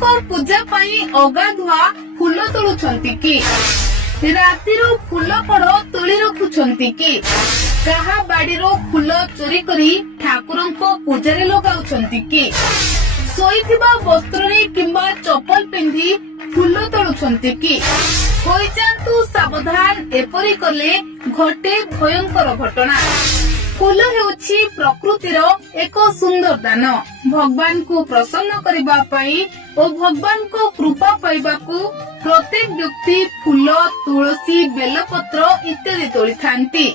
पूजा पाई अगाधुआ फूल तोलुछंती कि रातिरो फूल कड़ तोली रखुछंती कि काहा बाड़ीरो फूल चोरी करी ठाकुरंको पूजारे लगाउछंती कि सोईथिबा वस्त्ररे किंबा चप्पल पिंधी फूल तोलुछंती कि होई जांतु सावधान एपरि कले घटे भयंकर घटना। फूल हेउछि प्रकृतिर एक सुंदर दान। भगवान को प्रसन्न करिबा पई ओ भगवान को कृपा पाइबाकू प्रत्येक व्यक्ति फूल तुलसी बेलपत्र इत्यादि तोली थांती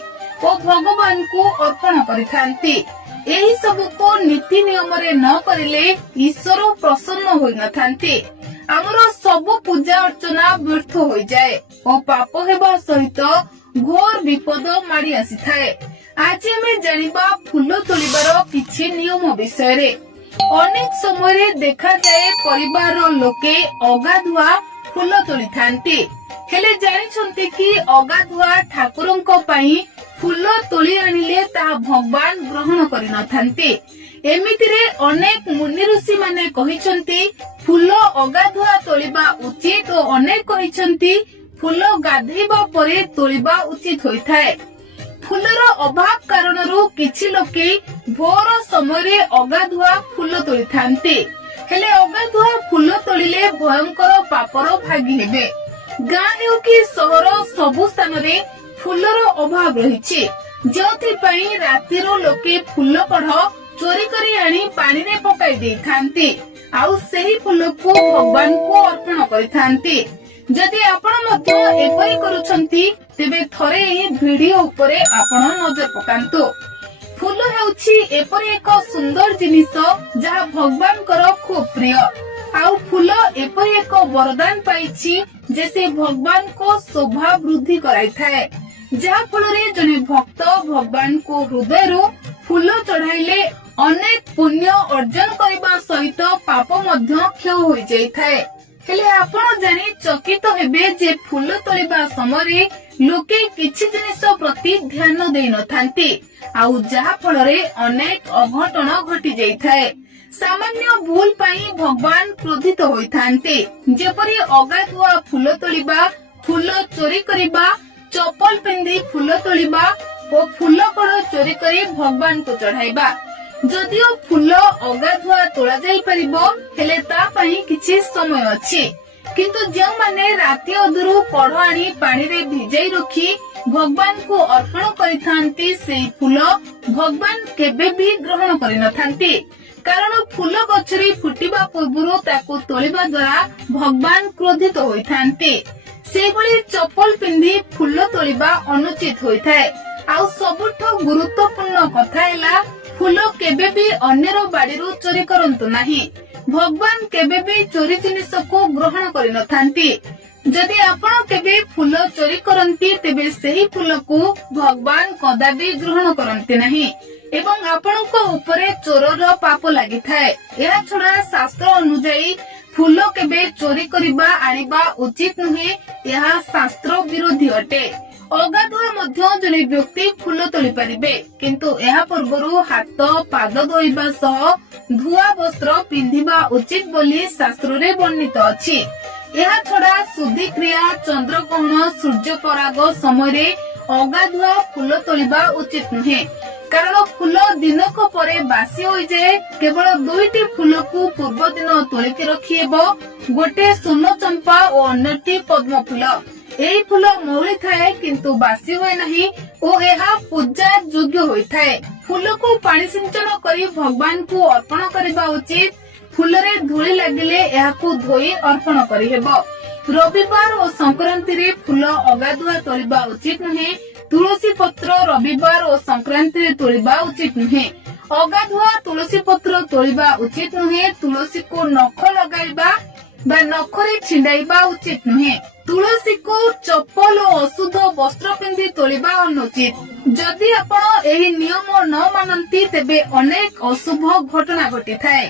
ओ भगवान को अर्पण करिथांती। एही सब को नीति नियम रे न करिले ईश्वर प्रसन्न होई न थांती। हमर सब पूजा अर्चना व्यर्थ होई जाए और पाप हेबा सहित घोर विपद मारी आसी थाए। आज हमें जानिबा फूल तोलिबार किछि नियम विषय रे। अनेक समय रे देखा जाए परिवार लोके अगाधुआ फूल तोली थांती, हेले जानि छंती कि अगाधुआ ठाकुरंको पई फूल तोली आनिले ता भगवान ग्रहण करि न थांती। एमितिरे अनेक मुनि ऋषि माने कहिसंती फूल अगाधुआ तोलिबा उचित और अनेक कहिसंती फूल गाधेबा परे तोलिबा उचित होइथाए। फूलर अभाव कारणरू किछि लोके भोर समय अगाधुआ फूल तोली थांती, हेले अगाधुआ फूल तोलिले भयंकर पापर भागी हेबे। गाँ हेउ कि सहर सबु स्थान रे फूलर अभाव रहिछि, जोथि पई रातिरो लोके फूल कढ़ चोरी करी आनी पानी रे पकाई देई थांती आउ सेही फूल को भगवान को अर्पण करिथांती। जदि आपण मध्य एपरि करूछंती तेबे थरे एही वीडियो उपरे आपण नजर पकांतु। फूल हेउछि एपरि एक सुंदर जिनिस जहा भगवान कर खूब प्रिय। आउ फूल एपरि एक वरदान पाइछि जे से भगवान को शोभा वृद्धि कराई थाए, जहा फल रे जने भक्त भगवान को हृदय रो फूल चढ़ाइले अनेक पुण्य अर्जन करबा सहित पाप मध्य क्षय होई जाई थाए। हेले आपण जानि चकित हेबे जे फूल तोलिबा समय लोके किछि जिनिस प्रति ध्यान देई न थांती आउ जहा फल रे अनेक अघटन घटी जाई थाए। सामान्य भूल पाई भगवान क्रोधित होई थांती, जेपरि अगाधुआ फूल तोलिबा, फूल चोरी करिबा, चप्पल पिंधी फूल तोलिबा ओ फूल कड़ चोरी करी भगवान को चढ़ाइबा। जदिओ फूल अगाधुआ तोला जाई परिबो हेले ता पई किछि समय अछि, किंतु जे माने राति अधुरु कढ़ आनी पानी रे भिजाई रखी भगवान को अर्पण करिथांती सेही फूल भगवान केबे भी ग्रहण करि न थांती, कारण फूल गछरी फुटिबा पूर्वरु ताको तोलिबा द्वारा भगवान क्रोधित होई थांती। सेभली चप्पल पिंधी फूल तोलिबा अनुचित होई थाए। आउ सबुठो गुरुत्वपूर्ण कथा हैला फूल केबे भी अन्यर बाड़ीरू चोरी करंतु नाही। भगवान केबे भी चोरी जिनिस को ग्रहण करि न थांती। जदि आपण केबे फूल चोरी करंती तेबे सेही फूल को भगवान कदाबी ग्रहण करंती नाही एवं आपणको उपरे चोरर पाप लागि थाए। एहा छडा शास्त्र अनुसार फूल केबे चोरी करिबा आनिबा उचित नुहे, यह शास्त्र विरोधी अटे। अगाधुआ मध्य जने व्यक्ति फूल तोली परिबे, किंतु एहा पूर्वरु हाथ पाद धोइबा सह धुआ वस्त्र पिंधिबा उचित बोली शास्त्र रे वर्णित अछि। एहा छडा शुद्धि क्रिया, चंद्रग्रहण, सूर्य पराग समय रे अगाधुआ फूल तोलिबा उचित नुहे, कारण फूल दिनक परे बासी होई जाए। केवल दुईटी फूल को पूर्व दिन तोलिके रखिएबो, गोटे सुन चंपा और अन्यटी पद्म फूल। एही फूल मौली थाए किंतु बासी होए नहीं और एहा पूजा योग्य होई थाए। फूल को पानी सिंचन करी भगवान को अर्पण करबा उचित। फूल रे धूली लागिले एहा को धोई अर्पण करि हेबो। रविवार और संक्रांति रे फूल अगाधुआ तोलिबा उचित नहे। तुलसी पत्र रविवार और संक्रांति रे तोलिबा उचित नहे। अगाधुआ तुलसी पत्र तोलिबा उचित नहे। तुलसी को नख लगाइबा बा नखरे छिंडाइबा उचित नहे। तुलसी को चप्पल और अशुद्ध वस्त्र पिंधि तोलिबा अनुचित। जदि आपण एही नियम न मानंती तेबे अनेक अशुभ घटना घटी थाए।